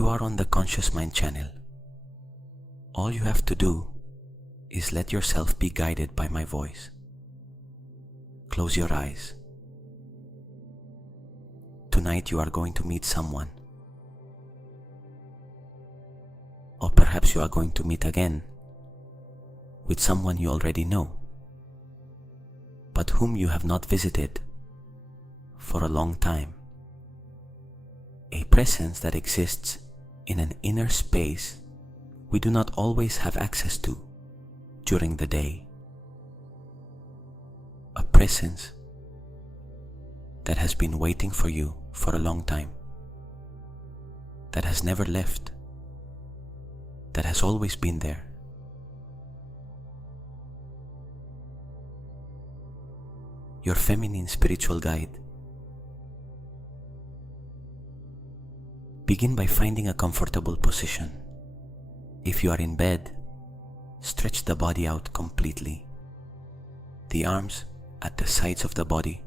You are on the Conscious Mind channel. All you have to do is let yourself be guided by my voice. Close your eyes. Tonight you are going to meet someone. Or perhaps you are going to meet again with someone you already know, but whom you have not visited for a long time. A presence that exists in an inner space we do not always have access to during the day. A presence that has been waiting for you for a long time, that has never left, that has always been there. Your feminine spiritual guide. Begin by finding a comfortable position. If you are in bed, stretch the body out completely. The arms at the sides of the body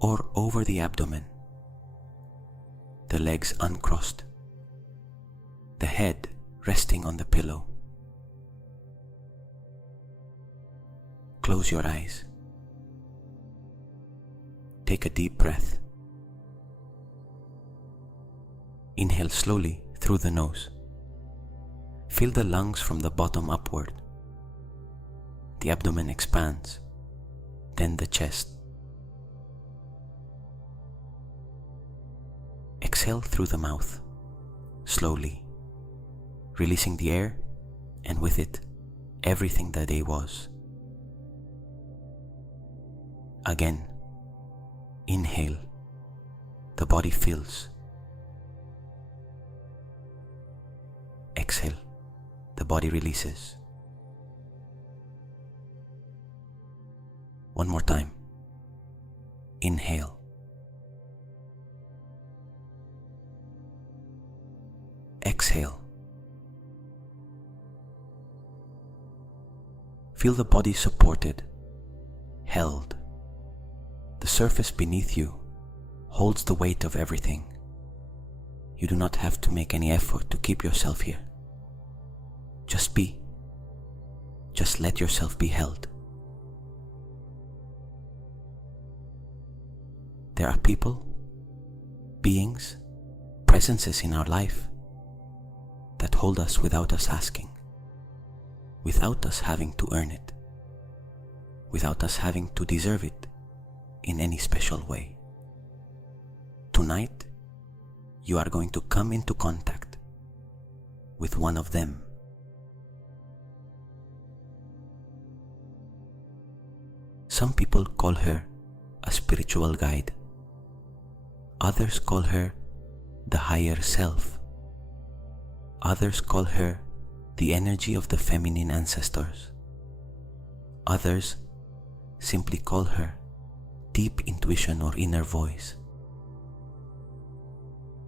or over the abdomen. The legs uncrossed. The head resting on the pillow. Close your eyes. Take a deep breath. Inhale slowly through the nose. Fill the lungs from the bottom upward. The abdomen expands, then the chest. Exhale through the mouth, slowly, releasing the air and with it, everything the day was. Again, inhale, the body fills. Exhale, the body releases. One more time. Inhale. Exhale. Feel the body supported, held. The surface beneath you holds the weight of everything. You do not have to make any effort to keep yourself here. Just be. Just let yourself be held. There are people, beings, presences in our life that hold us without us asking, without us having to earn it, without us having to deserve it in any special way. Tonight, you are going to come into contact with one of them. Some people call her a spiritual guide. Others call her the higher self. Others call her the energy of the feminine ancestors. Others simply call her deep intuition or inner voice.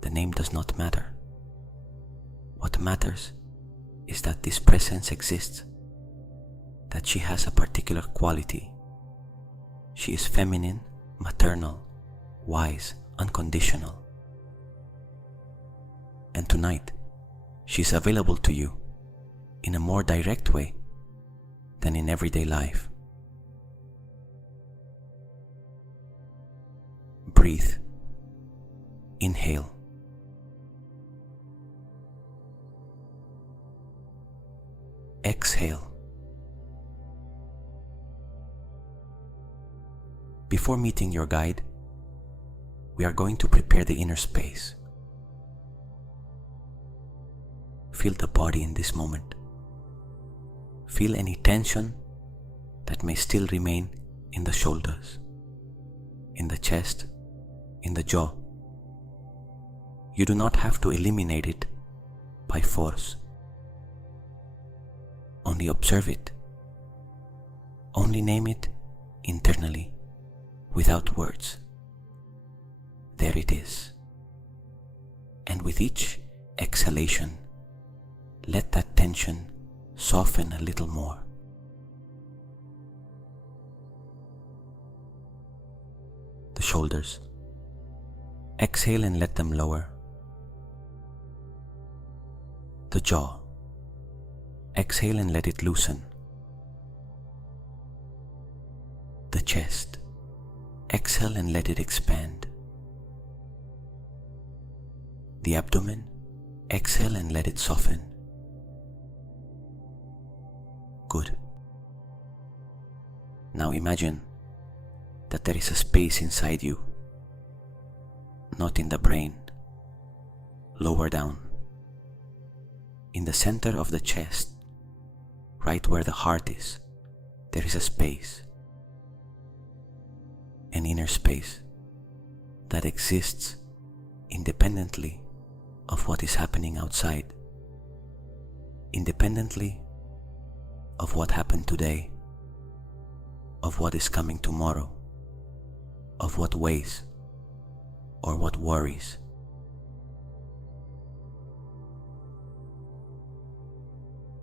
The name does not matter. What matters is that this presence exists, that she has a particular quality. She is feminine, maternal, wise, unconditional. And tonight, she is available to you in a more direct way than in everyday life. Breathe. Inhale. Exhale. Before meeting your guide, we are going to prepare the inner space. Feel the body in this moment. Feel any tension that may still remain in the shoulders, in the chest, in the jaw. You do not have to eliminate it by force. Only observe it. Only name it internally, without words. There it is. And with each exhalation, let that tension soften a little more. The shoulders. Exhale and let them lower. The jaw. Exhale and let it loosen. The chest. Exhale and let it expand. The abdomen. Exhale and let it soften. Good. Now imagine that there is a space inside you, not in the brain, lower down. In the center of the chest, right where the heart is, there is a space, an inner space that exists independently of what is happening outside, independently of what happened today, of what is coming tomorrow, of what weighs or what worries.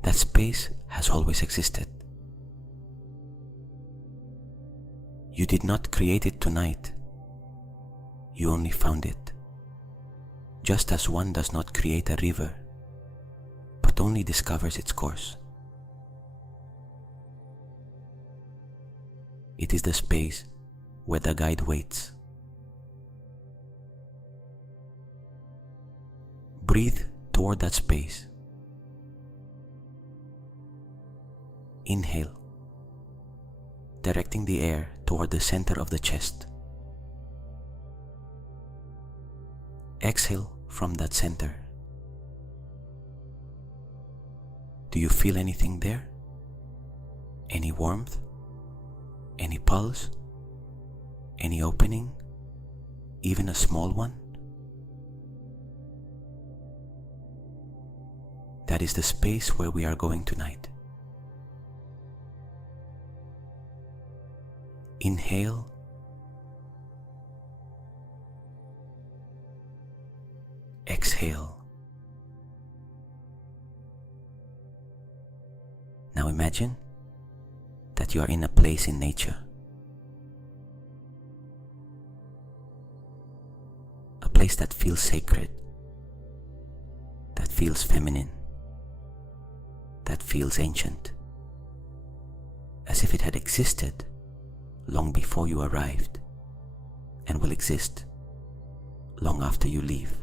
That space has always existed. You did not create it tonight. You only found it. Just as one does not create a river, but only discovers its course. It is the space where the guide waits. Breathe toward that space. Inhale, directing the air toward the center of the chest. Exhale from that center. Do you feel anything there? Any warmth? Any pulse? Any opening? Even a small one? That is the space where we are going tonight. Inhale. Exhale. Now imagine that you are in a place in nature. A place that feels sacred, that feels feminine, that feels ancient, as if it had existed long before you arrived and will exist long after you leave.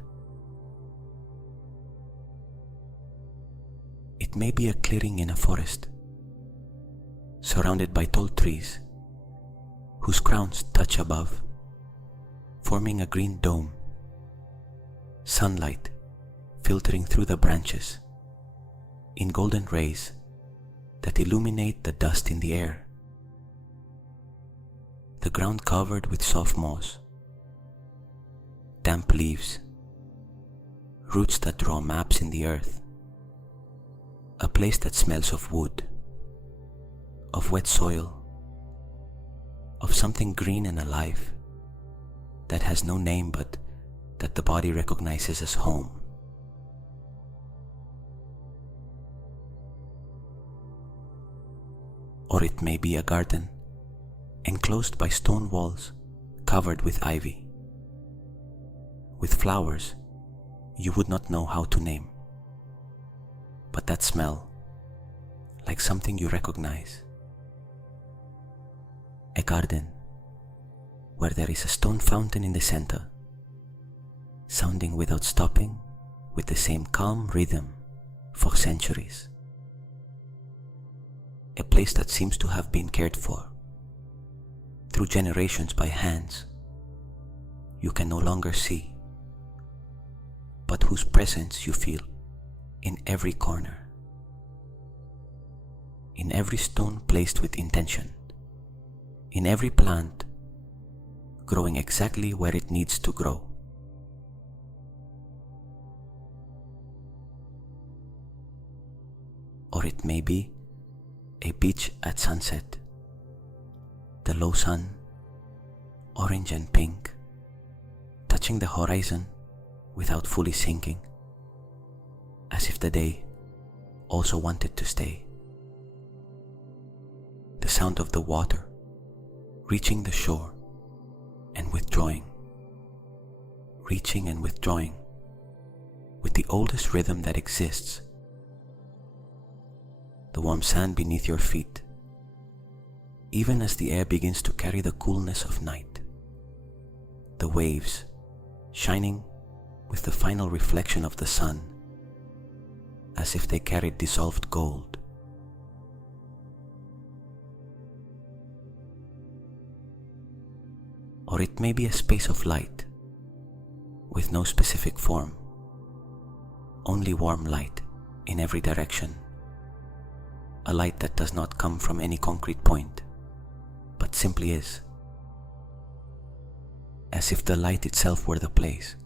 It may be a clearing in a forest, surrounded by tall trees whose crowns touch above, forming a green dome, sunlight filtering through the branches in golden rays that illuminate the dust in the air. The ground covered with soft moss, damp leaves, roots that draw maps in the earth, a place that smells of wood, of wet soil, of something green and alive that has no name but that the body recognizes as home. Or it may be a garden enclosed by stone walls covered with ivy, with flowers you would not know how to name, but that smell like something you recognize. A garden where there is a stone fountain in the center, sounding without stopping with the same calm rhythm for centuries. A place that seems to have been cared for through generations by hands you can no longer see, but whose presence you feel in every corner, in every stone placed with intention, in every plant growing exactly where it needs to grow. Or it may be a beach at sunset, the low sun, orange and pink, touching the horizon without fully sinking, as if the day also wanted to stay. The sound of the water reaching the shore and withdrawing, reaching and withdrawing, with the oldest rhythm that exists the warm sand beneath your feet, even as the air begins to carry the coolness of night, the waves shining with the final reflection of the sun, as if they carried dissolved gold. Or it may be a space of light, with no specific form, only warm light in every direction, a light that does not come from any concrete point, but simply is, as if the light itself were the place.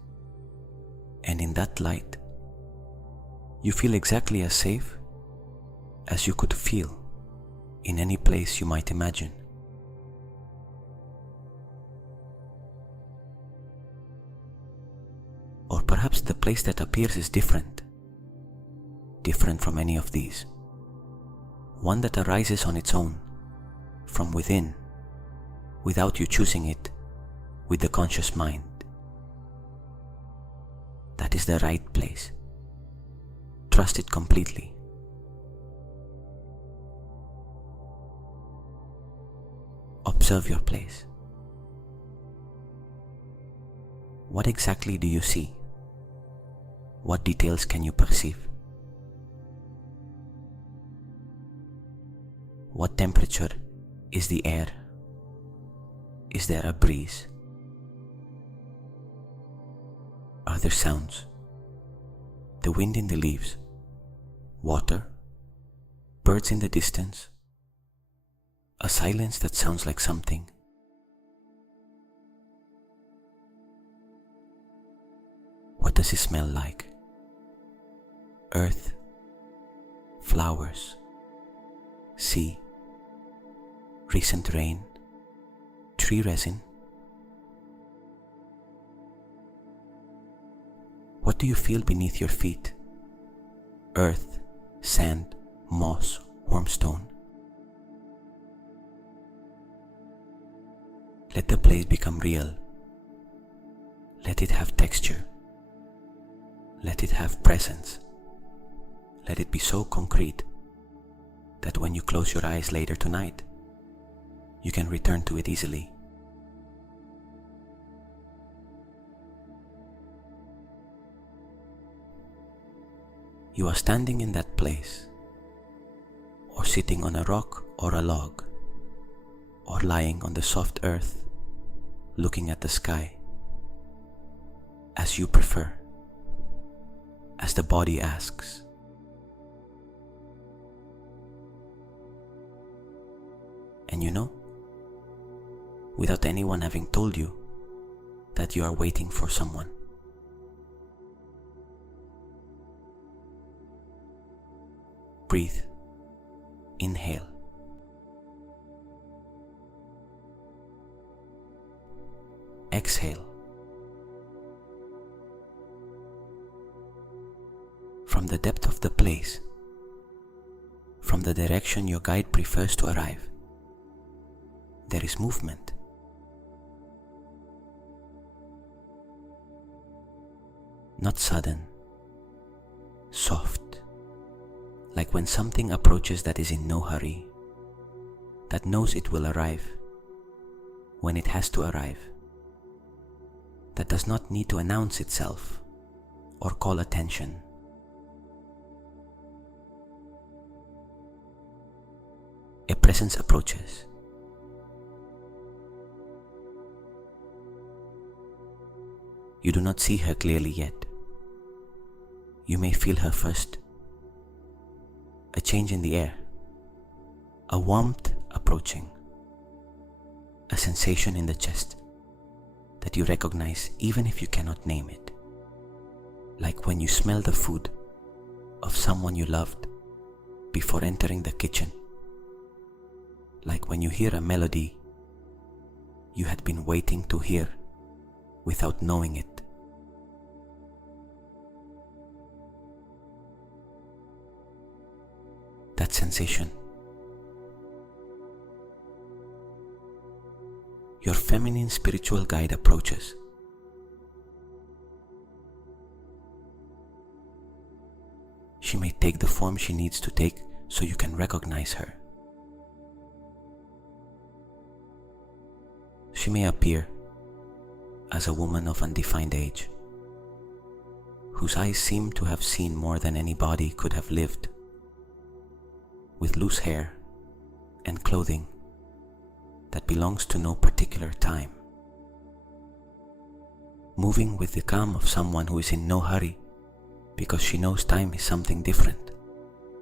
And in that light, you feel exactly as safe as you could feel in any place you might imagine. Or perhaps the place that appears is different from any of these, one that arises on its own, from within, without you choosing it with the conscious mind. That is the right place. Trust it completely. Observe your place. What exactly do you see? What details can you perceive? What temperature is the air? Is there a breeze? Are there sounds? The wind in the leaves, water, birds in the distance, a silence that sounds like something. What does it smell like? Earth, flowers, sea, recent rain, tree resin. What do you feel beneath your feet? Earth, sand, moss, warm stone. Let the place become real. Let it have texture. Let it have presence. Let it be so concrete that when you close your eyes later tonight, you can return to it easily. You are standing in that place, or sitting on a rock or a log, or lying on the soft earth, looking at the sky, as you prefer, as the body asks. And you know, without anyone having told you that you are waiting for someone. Breathe. Inhale. Exhale. From the depth of the place, from the direction your guide prefers to arrive, there is movement. Not sudden, soft, like when something approaches that is in no hurry, that knows it will arrive when it has to arrive, that does not need to announce itself or call attention. A presence approaches. You do not see her clearly yet. You may feel her first. A change in the air, a warmth approaching, a sensation in the chest that you recognize even if you cannot name it, like when you smell the food of someone you loved before entering the kitchen, like when you hear a melody you had been waiting to hear without knowing it. That sensation. Your feminine spiritual guide approaches. She may take the form she needs to take so you can recognize her. She may appear as a woman of undefined age, whose eyes seem to have seen more than any body could have lived, with loose hair and clothing that belongs to no particular time, moving with the calm of someone who is in no hurry because she knows time is something different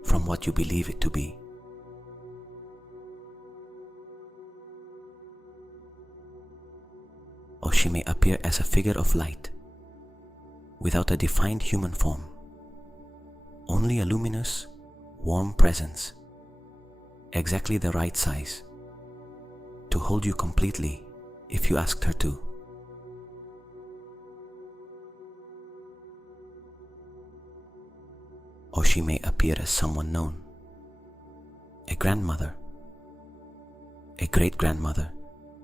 from what you believe it to be. Or she may appear as a figure of light, without a defined human form, only a luminous, warm presence, exactly the right size to hold you completely if you asked her to. Or she may appear as someone known, a grandmother, a great-grandmother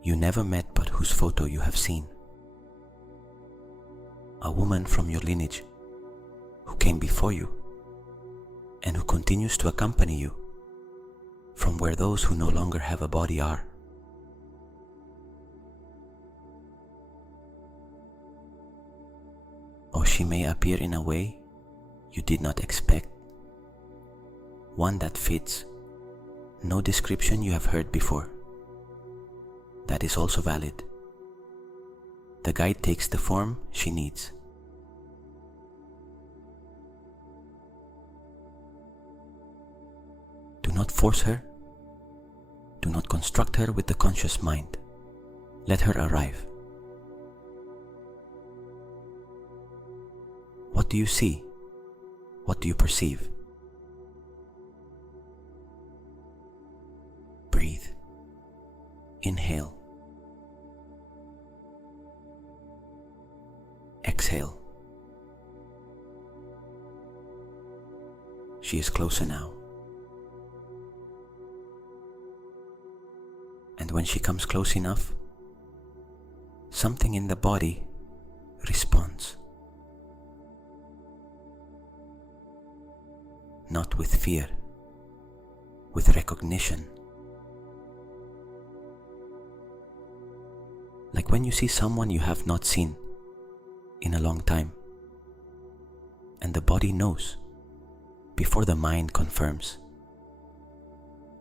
you never met but whose photo you have seen, a woman from your lineage who came before you and who continues to accompany you from where those who no longer have a body are. Or she may appear in a way you did not expect, one that fits no description you have heard before. That is also valid. The guide takes the form she needs. Do not force her. Do not construct her with the conscious mind. Let her arrive. What do you see? What do you perceive? Breathe. Inhale. Exhale. She is closer now. And when she comes close enough, something in the body responds. Not with fear, with recognition. Like when you see someone you have not seen in a long time, and the body knows before the mind confirms.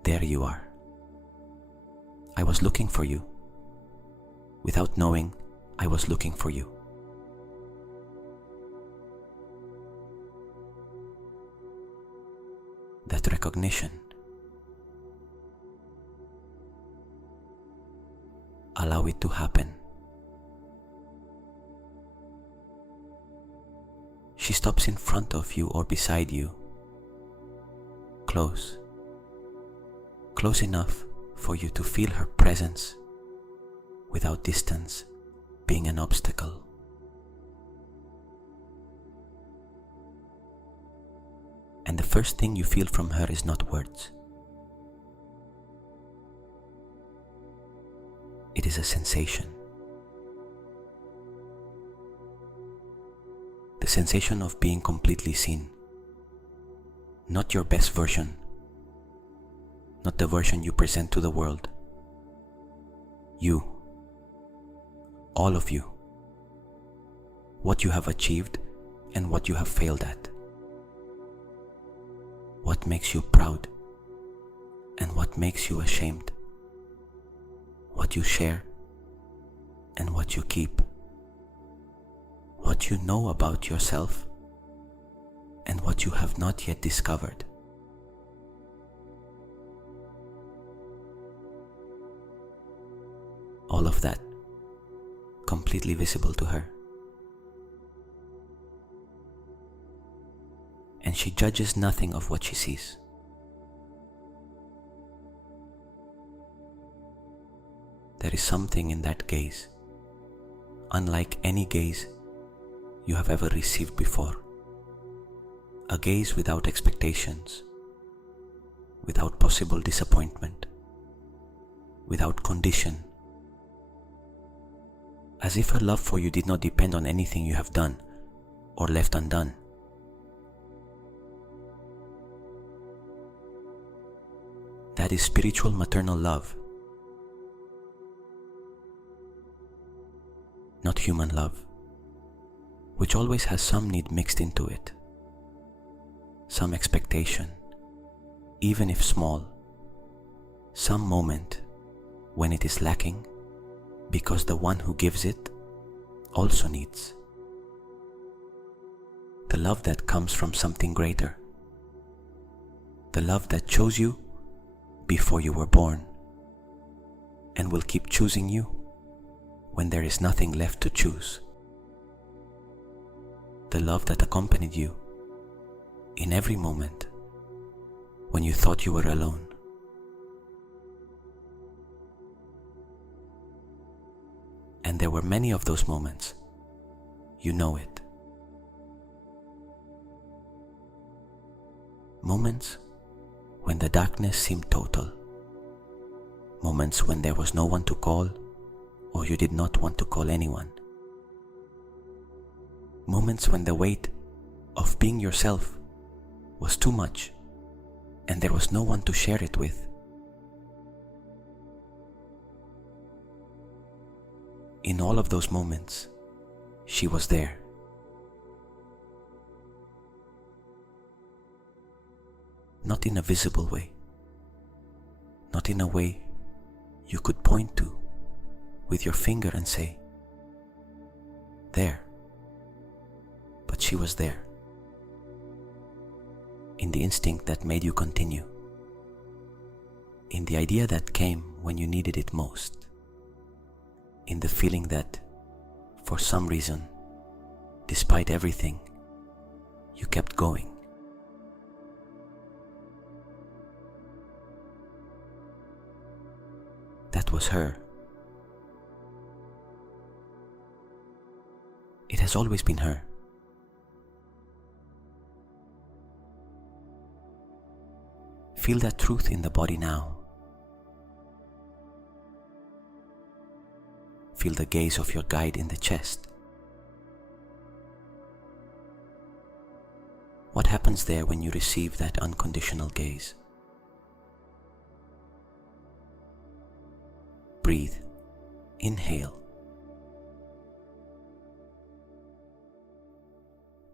There you are. I was looking for you. Without knowing, I was looking for you. That recognition. Allow it to happen. She stops in front of you or beside you. Close. Close enough for you to feel her presence without distance being an obstacle. And the first thing you feel from her is not words. It is a sensation. The sensation of being completely seen. Not your best version. Not the version you present to the world. You. All of you. What you have achieved and what you have failed at. What makes you proud and what makes you ashamed. What you share and what you keep. What you know about yourself and what you have not yet discovered. All of that completely visible to her. And she judges nothing of what she sees. There is something in that gaze, unlike any gaze you have ever received before. A gaze without expectations, without possible disappointment, without condition. As if her love for you did not depend on anything you have done or left undone. That is spiritual maternal love, not human love, which always has some need mixed into it, some expectation, even if small, some moment when it is lacking because the one who gives it also needs. The love that comes from something greater, the love that chose you before you were born and will keep choosing you when there is nothing left to choose. The love that accompanied you in every moment when you thought you were alone. And there were many of those moments, you know it. Moments when the darkness seemed total. Moments when there was no one to call, or you did not want to call anyone. Moments when the weight of being yourself was too much, and there was no one to share it with. In all of those moments, she was there. Not in a visible way, not in a way you could point to with your finger and say, there. But she was there, in the instinct that made you continue, in the idea that came when you needed it most, in the feeling that, for some reason, despite everything, you kept going. That was her. It has always been her. Feel that truth in the body now. Feel the gaze of your guide in the chest. What happens there when you receive that unconditional gaze? Breathe. Inhale.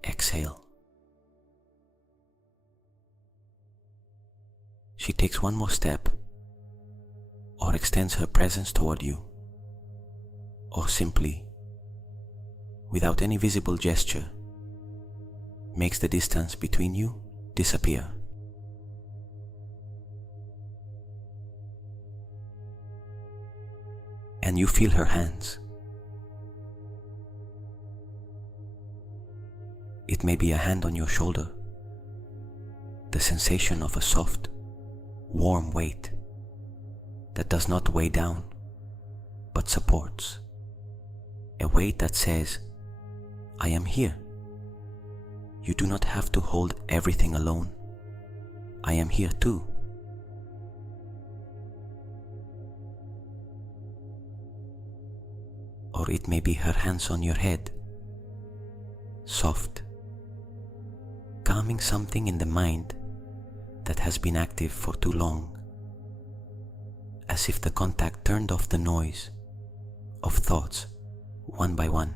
Exhale. She takes one more step, or extends her presence toward you, or simply, without any visible gesture, makes the distance between you disappear. And you feel her hands. It may be a hand on your shoulder, the sensation of a soft, warm weight that does not weigh down, but supports. A weight that says, I am here. You do not have to hold everything alone. I am here too. Or it may be her hands on your head, soft, calming something in the mind that has been active for too long, as if the contact turned off the noise of thoughts one by one.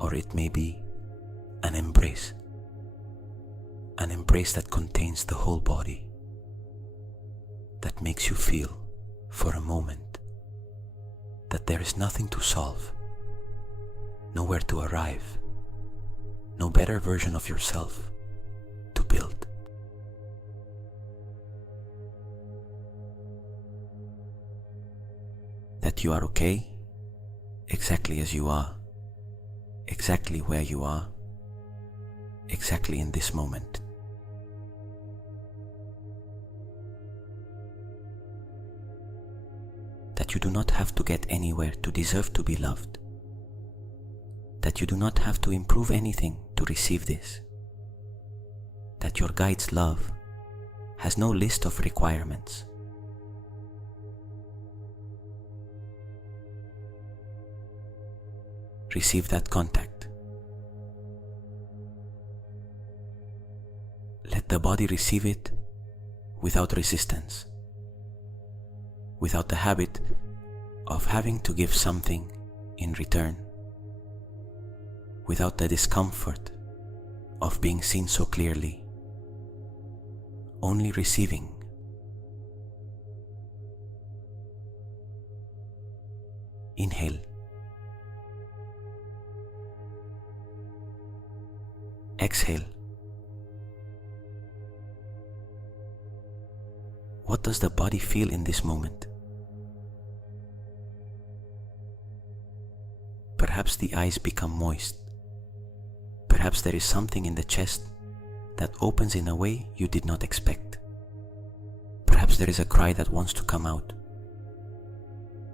Or it may be an embrace that contains the whole body, that makes you feel, for a moment, that there is nothing to solve, nowhere to arrive, no better version of yourself to build. That you are okay, exactly as you are, exactly where you are, exactly in this moment. That you do not have to get anywhere to deserve to be loved. That you do not have to improve anything to receive this. That your guide's love has no list of requirements. Receive that contact. the body receive it without resistance, without the habit of having to give something in return, without the discomfort of being seen so clearly, only receiving. Inhale. Exhale. What does the body feel in this moment? Perhaps the eyes become moist. Perhaps there is something in the chest that opens in a way you did not expect. Perhaps there is a cry that wants to come out.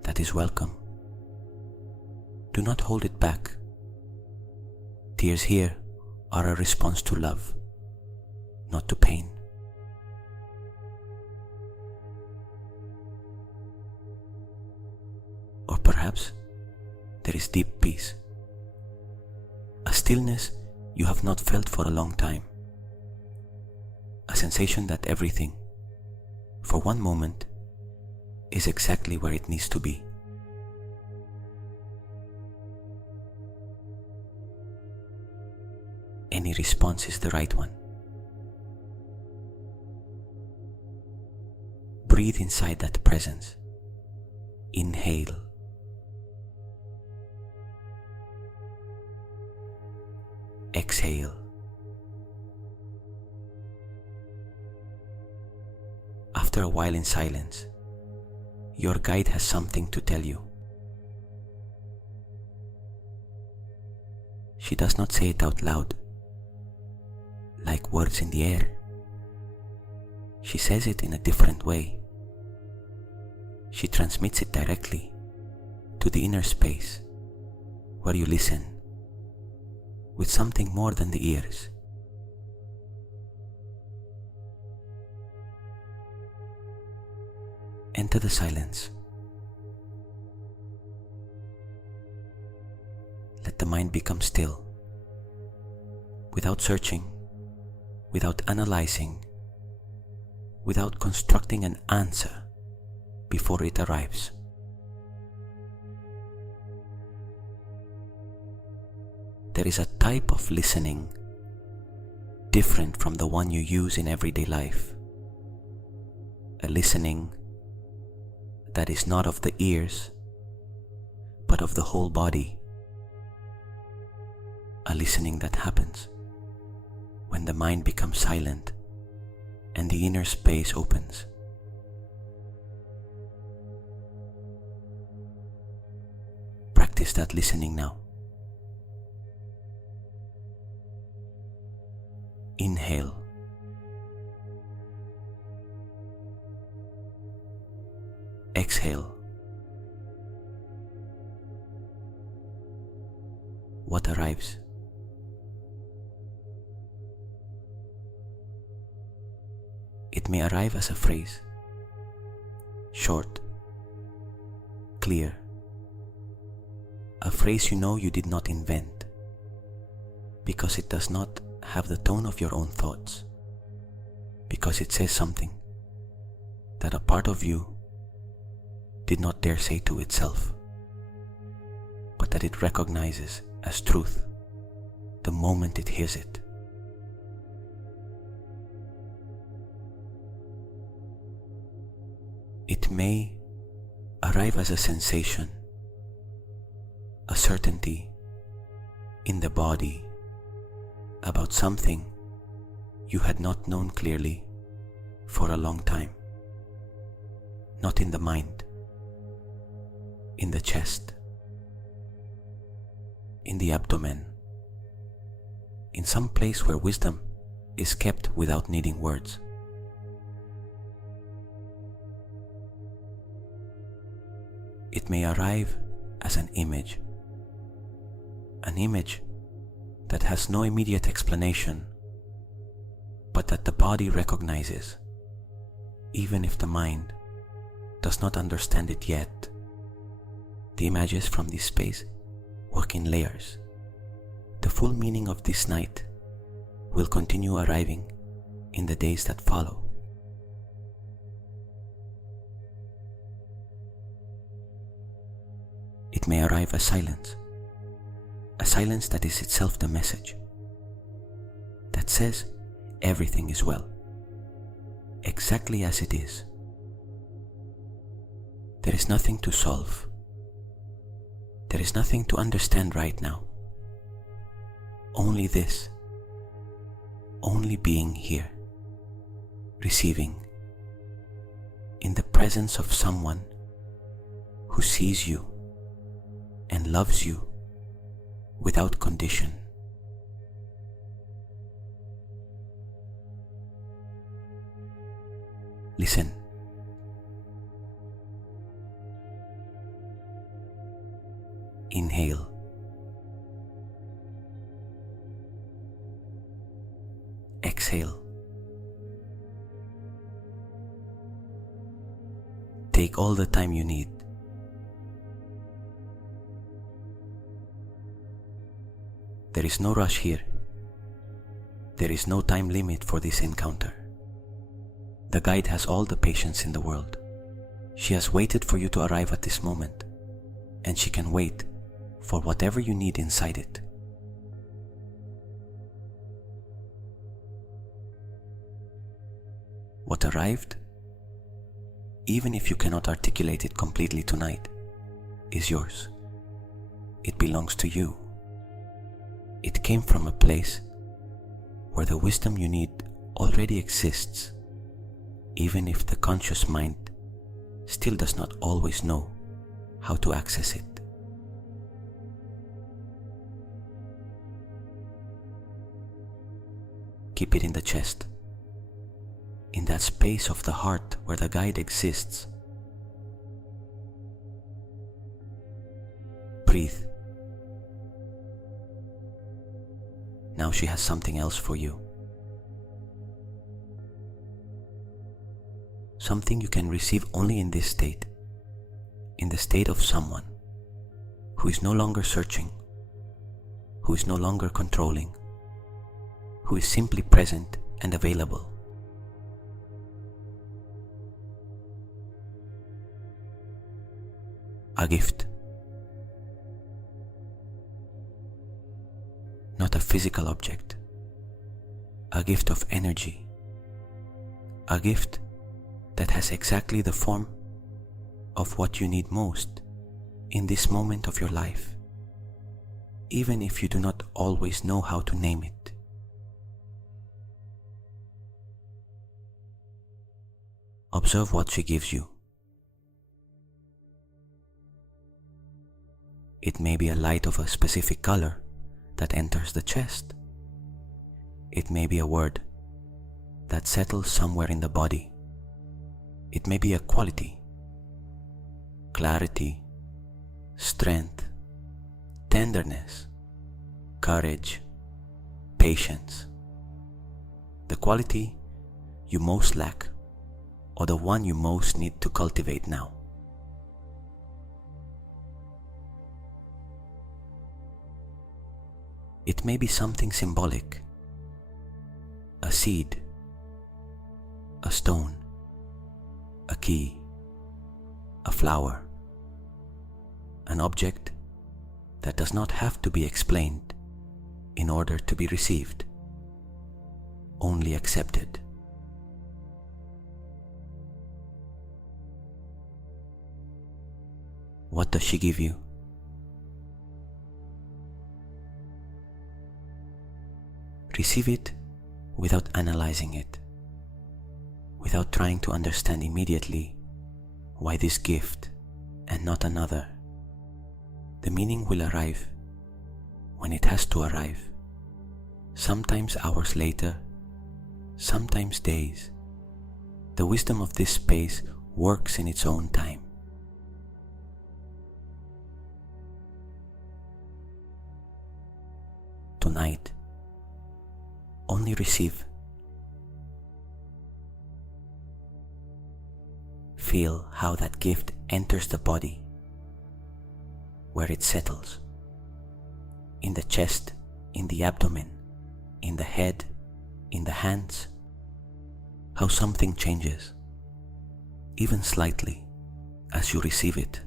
That is welcome. Do not hold it back. Tears here are a response to love, not to pain. Or perhaps there is deep peace, a stillness you have not felt for a long time, a sensation that everything, for one moment, is exactly where it needs to be. Any response is the right one. Breathe inside that presence. Inhale. Exhale. After a while in silence, your guide has something to tell you. She does not say it out loud, like words in the air. She says it in a different way. She transmits it directly to the inner space where you listen with something more than the ears. Enter the silence. Let the mind become still, without searching, without analyzing, without constructing an answer before it arrives. There is a type of listening different from the one you use in everyday life. A listening that is not of the ears, but of the whole body. A listening that happens when the mind becomes silent and the inner space opens. Practice that listening now. Inhale. Exhale. What arrives? It may arrive as a phrase, short, clear, a phrase you know you did not invent, because it does not have the tone of your own thoughts, because it says something that a part of you did not dare say to itself, but that it recognizes as truth the moment it hears it. It may arrive as a sensation, a certainty in the body about something you had not known clearly for a long time. Not in the mind, in the chest, in the abdomen, in some place where wisdom is kept without needing words. It may arrive as an image that has no immediate explanation, but that the body recognizes, even if the mind does not understand it yet. The images from this space work in layers. The full meaning of this night will continue arriving in the days that follow. It may arrive as silence, a silence that is itself the message, that says everything is well, exactly as it is. There is nothing to solve. There is nothing to understand right now. Only this, only being here, receiving, in the presence of someone who sees you and loves you without condition. Listen. Inhale. Exhale. Take all the time you need. There is no rush here. There is no time limit for this encounter. The guide has all the patience in the world. She has waited for you to arrive at this moment, and she can wait for whatever you need inside it. What arrived, even if you cannot articulate it completely tonight, is yours. It belongs to you. It came from a place where the wisdom you need already exists, even if the conscious mind still does not always know how to access it. Keep it in the chest, in that space of the heart where the guide exists. Breathe. Now she has something else for you. Something you can receive only in this state, in the state of someone who is no longer searching, who is no longer controlling, who is simply present and available. A gift. Not a physical object. A gift of energy. A gift that has exactly the form of what you need most in this moment of your life, even if you do not always know how to name it. Observe what she gives you. It may be a light of a specific color that enters the chest. It may be a word that settles somewhere in the body. It may be a quality, clarity, strength, tenderness, courage, patience. The quality you most lack, or the one you most need to cultivate now. It may be something symbolic, a seed, a stone, a key, a flower, an object that does not have to be explained in order to be received, only accepted. What does she give you? Receive it without analyzing it, without trying to understand immediately why this gift and not another. The meaning will arrive when it has to arrive, sometimes hours later, sometimes days. The wisdom of this space works in its own time. Tonight, only receive. Feel how that gift enters the body, where it settles, in the chest, in the abdomen, in the head, in the hands, how something changes, even slightly, as you receive it,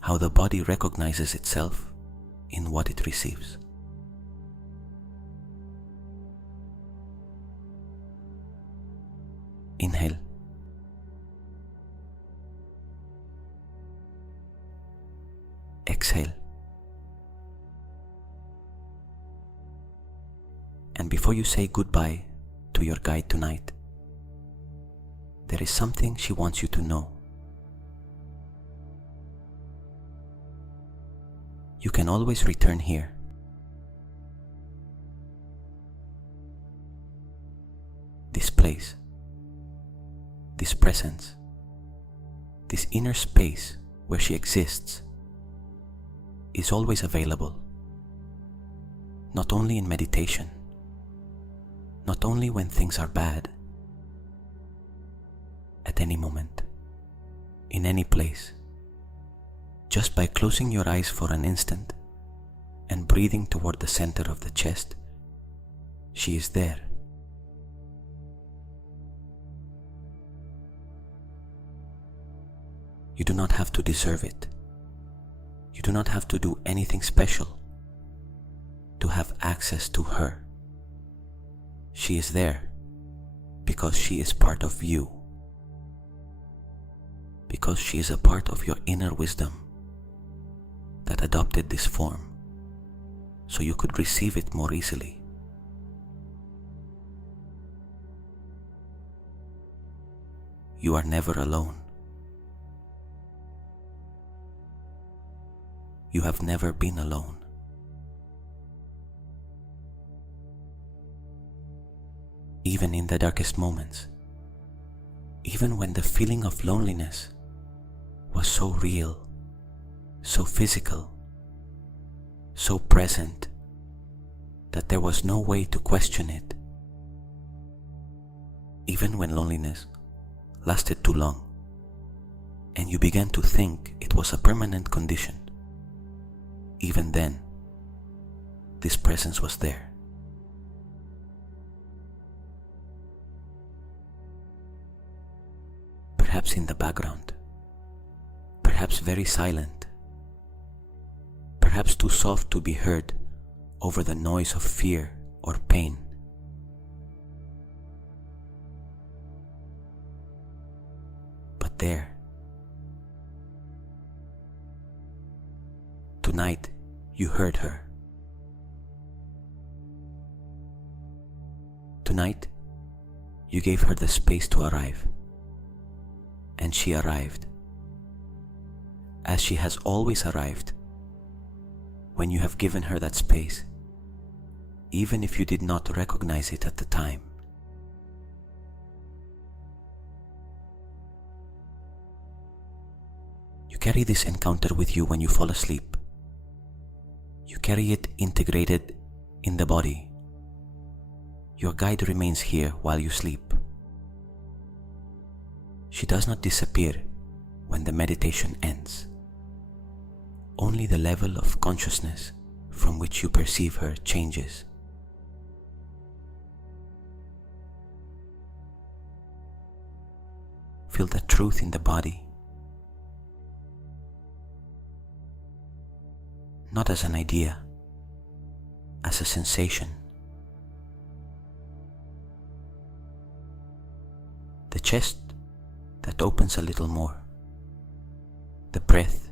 how the body recognizes itself in what it receives. Inhale. Exhale. And before you say goodbye to your guide tonight, there is something she wants you to know. You can always return here. This place, this presence, this inner space where she exists is always available. Not only in meditation, not only when things are bad, at any moment, in any place, just by closing your eyes for an instant and breathing toward the center of the chest, she is there. You do not have to deserve it. You do not have to do anything special to have access to her. She is there because she is part of you, because she is a part of your inner wisdom that adopted this form so you could receive it more easily. You are never alone. You have never been alone. Even in the darkest moments, even when the feeling of loneliness was so real, so physical, so present that there was no way to question it, even when loneliness lasted too long and you began to think it was a permanent condition, even then, this presence was there. Perhaps in the background, perhaps very silent, perhaps too soft to be heard over the noise of fear or pain. But there, tonight, you heard her. Tonight, you gave her the space to arrive. And she arrived, as she has always arrived, when you have given her that space, even if you did not recognize it at the time. You carry this encounter with you when you fall asleep. You carry it integrated in the body. Your guide remains here while you sleep. She does not disappear when the meditation ends. Only the level of consciousness from which you perceive her changes. Feel the truth in the body, not as an idea, as a sensation. The chest that opens a little more, the breath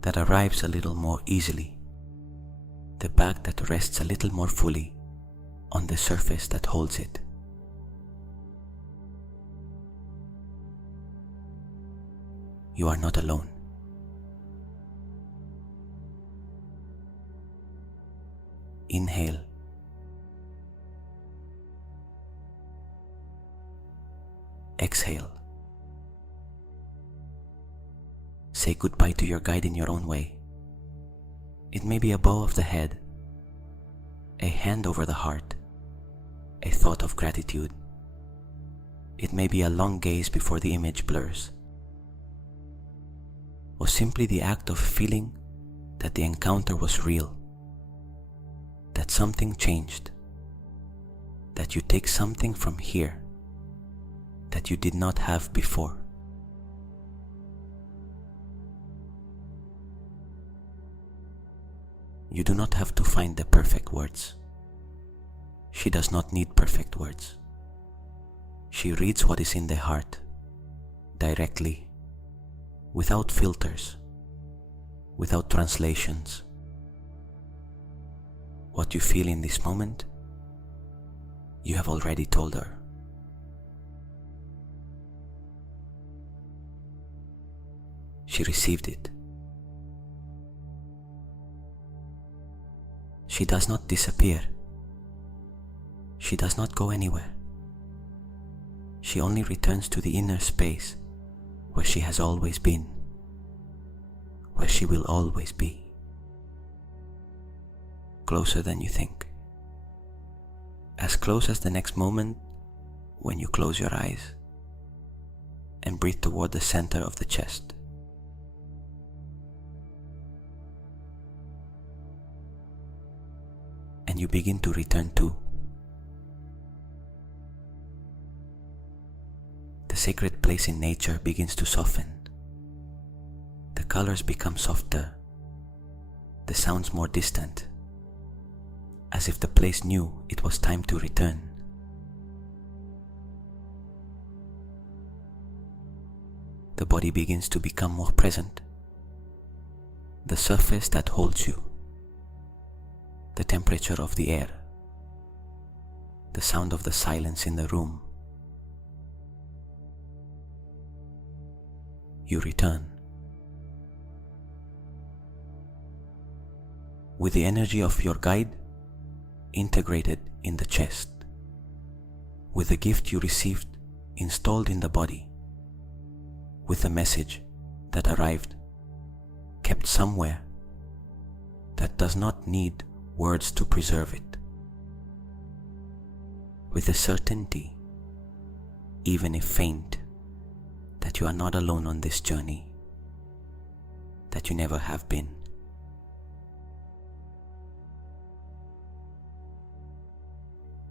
that arrives a little more easily, the back that rests a little more fully on the surface that holds it. You are not alone. Inhale. Exhale. Say goodbye to your guide in your own way. It may be a bow of the head, a hand over the heart, a thought of gratitude. It may be a long gaze before the image blurs, or simply the act of feeling that the encounter was real, that something changed, that you take something from here that you did not have before. You do not have to find the perfect words. She does not need perfect words. She reads what is in the heart, directly, without filters, without translations. What you feel in this moment, you have already told her. She received it. She does not disappear. She does not go anywhere. She only returns to the inner space where she has always been, where she will always be. Closer than you think. As close as the next moment when you close your eyes and breathe toward the center of the chest. And you begin to return to the sacred place in nature begins to soften. The colors become softer, the sounds more distant, as if the place knew it was time to return. The body begins to become more present. The surface that holds you, the temperature of the air, the sound of the silence in the room. You return. With the energy of your guide integrated in the chest, with the gift you received installed in the body, with the message that arrived, kept somewhere, that does not need words to preserve it, with the certainty, even if faint, that you are not alone on this journey, that you never have been.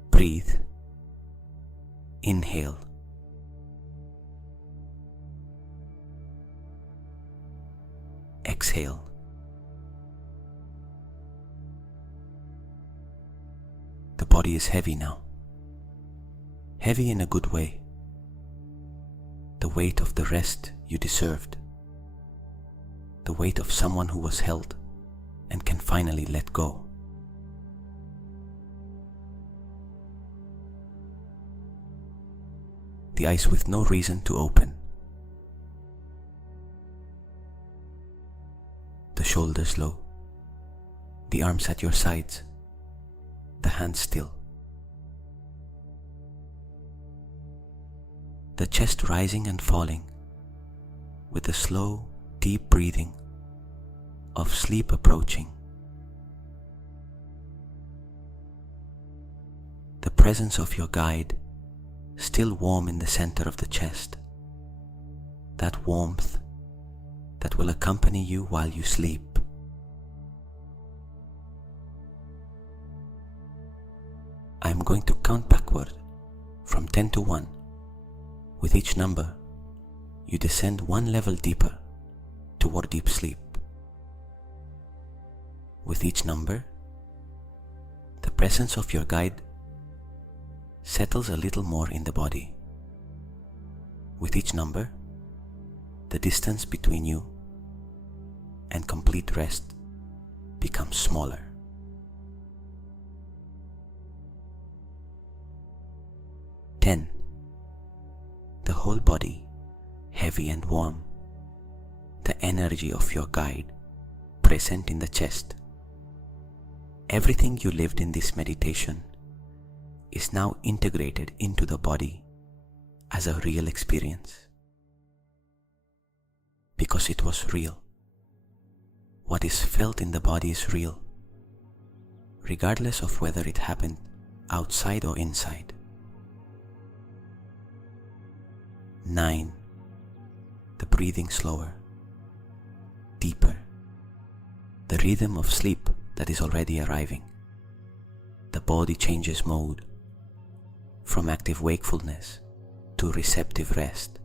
Breathe. Inhale. Exhale. The body is heavy now. Heavy in a good way. The weight of the rest you deserved. The weight of someone who was held and can finally let go. The eyes with no reason to open. The shoulders low. The arms at your sides. The hands still. The chest rising and falling with the slow, deep breathing of sleep approaching. The presence of your guide still warm in the center of the chest. That warmth that will accompany you while you sleep. I am going to count backward from 10 to 1. With each number, you descend one level deeper toward deep sleep. With each number, the presence of your guide settles a little more in the body. With each number, the distance between you and complete rest becomes smaller. 10. The whole body, heavy and warm. The energy of your guide, present in the chest. Everything you lived in this meditation is now integrated into the body as a real experience. Because it was real. What is felt in the body is real, regardless of whether it happened outside or inside. 9. The breathing slower, deeper. The rhythm of sleep that is already arriving. The body changes mode from active wakefulness to receptive rest.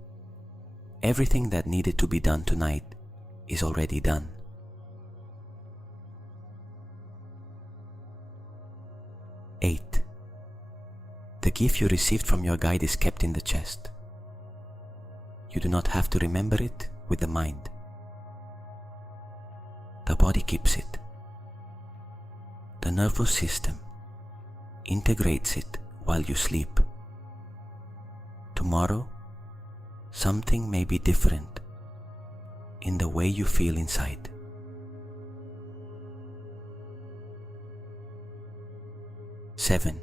Everything that needed to be done tonight is already done. 8. The gift you received from your guide is kept in the chest. You do not have to remember it with the mind. The body keeps it. The nervous system integrates it while you sleep. Tomorrow, something may be different in the way you feel inside. 7.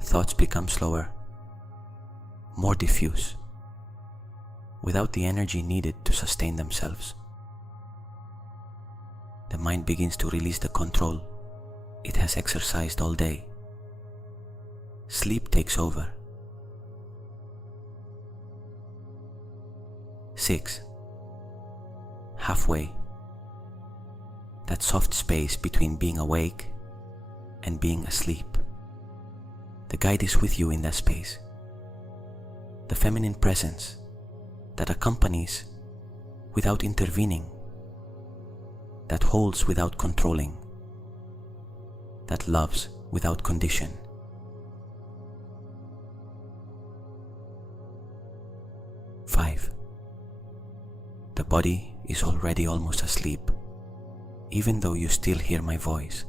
Thoughts become slower, more diffuse, without the energy needed to sustain themselves. The mind begins to release the control it has exercised all day. Sleep takes over. 6. Halfway. That soft space between being awake and being asleep. The guide is with you in that space. The feminine presence that accompanies without intervening, that holds without controlling, that loves without condition. 5. The body is already almost asleep, even though you still hear my voice.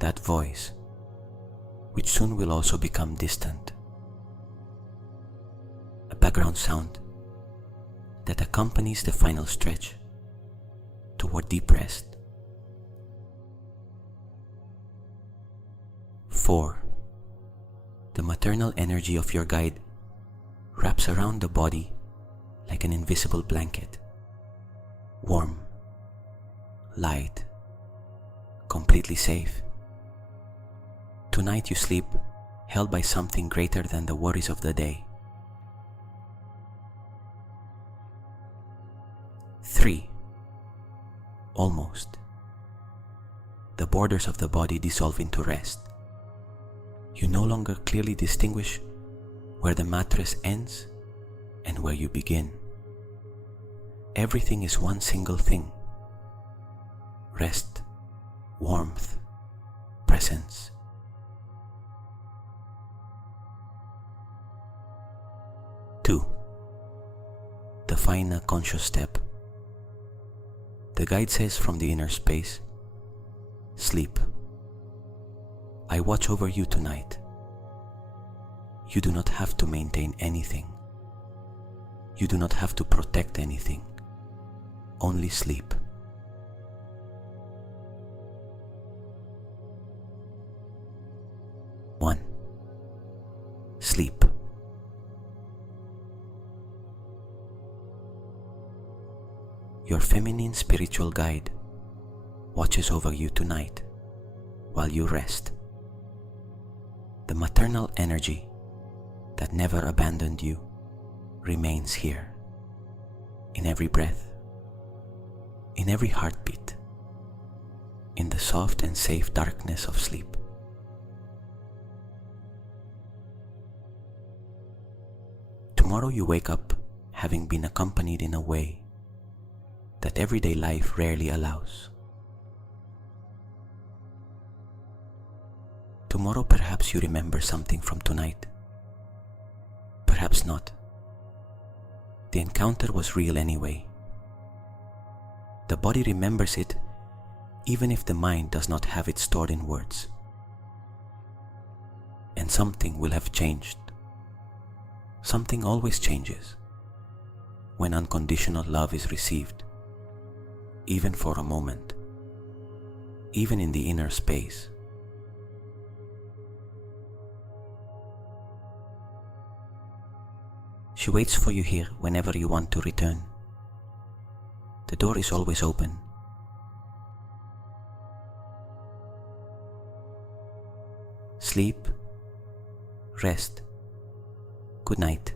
That voice, which soon will also become distant. A background sound that accompanies the final stretch toward deep rest. 4. The maternal energy of your guide wraps around the body like an invisible blanket. Warm, light, completely safe. Tonight you sleep held by something greater than the worries of the day. 3. Almost. The borders of the body dissolve into rest. You no longer clearly distinguish where the mattress ends and where you begin. Everything is one single thing. Rest, warmth, presence. 2. The final conscious step. The guide says from the inner space, sleep. I watch over you tonight. You do not have to maintain anything. You do not have to protect anything. Only sleep. One. Sleep. Your feminine spiritual guide watches over you tonight while you rest. The maternal energy that never abandoned you remains here, in every breath, in every heartbeat, in the soft and safe darkness of sleep. Tomorrow you wake up having been accompanied in a way that everyday life rarely allows. Tomorrow perhaps you remember something from tonight. Perhaps not. The encounter was real anyway. The body remembers it even if the mind does not have it stored in words. And something will have changed. Something always changes when unconditional love is received, even for a moment, even in the inner space. She waits for you here whenever you want to return. The door is always open. Sleep, rest, good night.